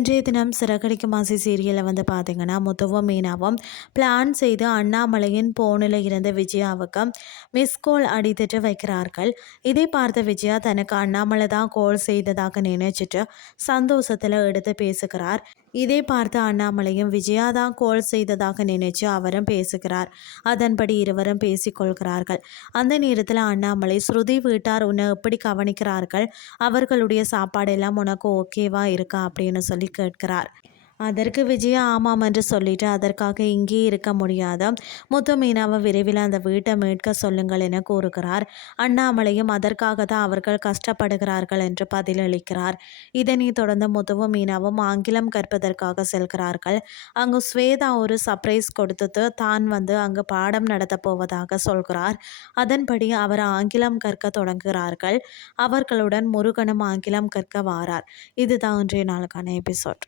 இன்றைய தினம் சிறகடிக்கும் ஆசை சீரியலில் வந்து பார்த்தீங்கன்னா முத்துவும் மீனாவும் பிளான் செய்து அண்ணாமலையின் போனில் இருந்த விஜயாவுக்கு மிஸ் கால் அடித்துட்டு வைக்கிறார்கள். இதை பார்த்த விஜயா தனக்கு அண்ணாமலை தான் கால் செய்ததாக நினைச்சிட்டு சந்தோஷத்தில் எடுத்து பேசுகிறார். இதை பார்த்த அண்ணாமலையும் விஜயா தான் கால் செய்ததாக நினைச்சு அவரும் பேசுகிறார். அதன்படி இருவரும் பேசிக்கொள்கிறார்கள். அந்த நேரத்தில் அண்ணாமலை ஸ்ருதி வீட்டார் உன்னை எப்படி கவனிக்கிறார்கள், அவர்களுடைய சாப்பாடெல்லாம் உனக்கு ஓகேவா இருக்கா அப்படின்னு சொல்லி கேட்கிறார். அதற்கு விஜயா ஆமாம் என்று சொல்லிட்டு அதற்காக இங்கே இருக்க முடியாத முத்து மீனாவை விரைவில் அந்த வீட்டை மீட்க சொல்லுங்கள் என கூறுகிறார். அண்ணாமலையும் அதற்காக தான் அவர்கள் கஷ்டப்படுகிறார்கள் என்று பதிலளிக்கிறார். இதனைத் தொடர்ந்து முத்துவும் மீனாவும் ஆங்கிலம் கற்பதற்காக செல்கிறார்கள். அங்கு ஸ்வேதா ஒரு சர்ப்ரைஸ் கொடுத்து தான் வந்து அங்கு பாடம் நடத்த போவதாக சொல்கிறார். அதன்படி அவர் ஆங்கிலம் கற்க தொடங்குகிறார்கள். அவர்களுடன் முருகனும் ஆங்கிலம் கற்க வாரார். இதுதான் இன்றைய நாளுக்கான எபிசோட்.